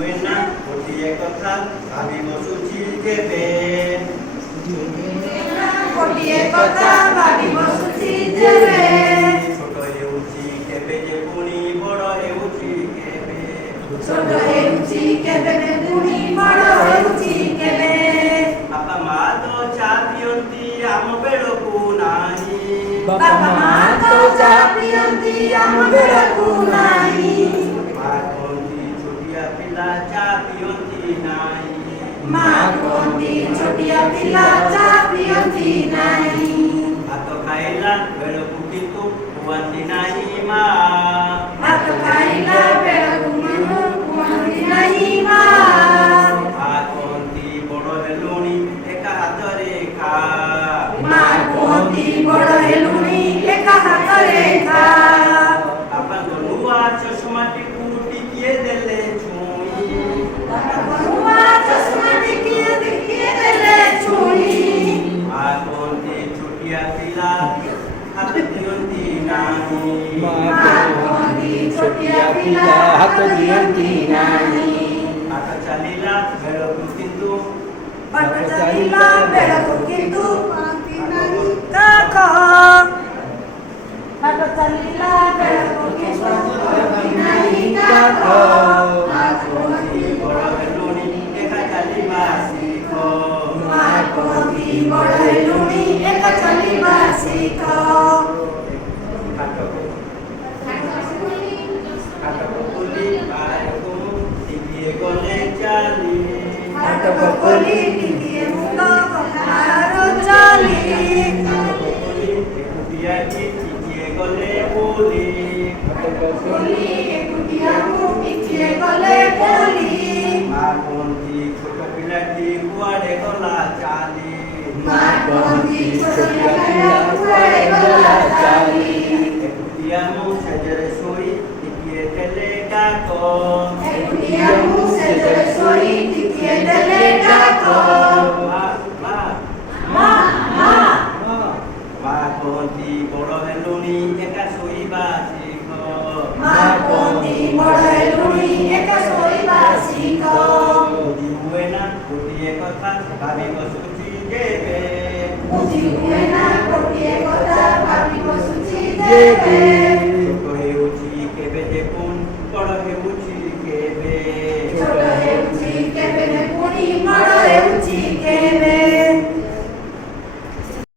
ହୁଏ ନା ଗୋଟିଏ କଥା ଭାବି ବସୁଛି ଯେବେ ଗୋଟିଏ କଥା ଭାବି ବସୁଛି ଯେବେ ଛୋଟ ହେଉଛି କେବେ ଯେ ପୁଣି ବଡ଼ ହେଉଛି କେବେ ଛୋଟ ହେଉଛି କେବେ ପୁଣି ବଡ଼ ହେଉଛି କେବେ ବାପା ମା ତ ଚା ପିଅନ୍ତି ଆମ ବେଳକୁ ନାହିଁ ବାପା ମା ତ ଚା ପିଅନ୍ତି ଆମ ବେଳକୁ ନାହିଁ ମା କହନ୍ତି ଛୋଟିଆ ପିଲା ଚା ପିଅନ୍ତି ନାହିଁ ମା କୁହନ୍ତି ଛୋଟିଆ ପିଲା ଚା ପିଅନ୍ତି ନାହିଁ ଭାତ ଖାଇଲା ବେଳକୁ କିନ୍ତୁ କୁହନ୍ତି ନାହିଁ ମା ଭାତ ଖାଇଲା ବେଳକୁ କୁହନ୍ତି ନାହିଁ ମା ମା କହନ୍ତି ବଡ଼ ହେଲୁଣି ଏକା ହାତରେ ଖା ମା କୁହନ୍ତି ବଡ଼ ହେଲୁଣି ଏକା ହାତରେ ଖା ବାପାଙ୍କ ନୂଆ ଚଷମାଟିକୁ ଟିକିଏ ଦେଲେ ଛୁଇଁ ନୂଆ ଚଷମା ଟିକିଏ ଦେଲେ ଛୁଇଁ ମା କହନ୍ତି ଛୋଟିଆ ପିଲା ହାତ ଦିଅନ୍ତି ନାହିଁ ମା କୁହନ୍ତି ଛୋଟିଆ ପିଲା ହାତ ଦିଅନ୍ତି ନାହିଁ ବାଟ ଚାଲିଲା ବେଳକୁ କିନ୍ତୁ ବାଟ ଚାଲିଲା ବେଳକୁ କିନ୍ତୁ କାଖ ବାଟ ଚାଲିଲା ବେଳକୁ କିନ୍ତୁ ନାହିଁ କାଖ ମା କୁହନ୍ତି ବଡ଼ ହେଲୁଣି ଏକା ଚାଲିବା ଶିଖ ମା କୁହନ୍ତି ବଡ଼ ହେଲୁଣି ଏକା ଚାଲିବା ଶିଖ କାଟକ ବୋଲି ବାହାରକୁ ଟିକିଏ ଗଲେ ଚାଲି ହାଟକ ଖୋଲି ଟିକିଏ ମୁଣ୍ଡ କଥାର ଚାଲି ଏକୁଟିଆ ଟିକିଏ ଗଲେ ବୋଲି ହାଟକ ଖୋଲି ଏକୁଟିଆ ମୁଁ ଟିକିଏ ଗଲେ ବୋଲି ମା କହନ୍ତି ଛୋଟ ପିଲାଟି କୁଆଡ଼େ ଗଲା ଚାଲି ମା କୁହନ୍ତି ଛୋଟିଆ ପିଲା କୁଆଡ଼େ ଗଲା ଚାଲି ଏକୁଟିଆ ମୁଁ ସେଜରେ ଶୋଇ ଟିକିଏ ଦେଲେ ଡାକ ଏକୁଟିଆ ମୁଁ ସେଜରେ ଶୋଇ ଟିକିଏ ଦେଲେ ଡାକ ମା ମା ମା ମା ମା କହନ୍ତି ବଡ଼ ହେଲୁଣି ଏକା ଶୋଇବା ଶିଖ ମା କୁହନ୍ତି ବଡ଼ ହେଲୁଣି ଏକା ଶୋଇବା ଶିଖ ବୁଝି ହୁଏ ନା ଗୋଟିଏ କଥା ଭାବି ବସୁଛି ଯେବେ ବୁଝି ହୁଏ ନା ଗୋଟିଏ କଥା ଭାବି ବସୁଛି ଯେବେ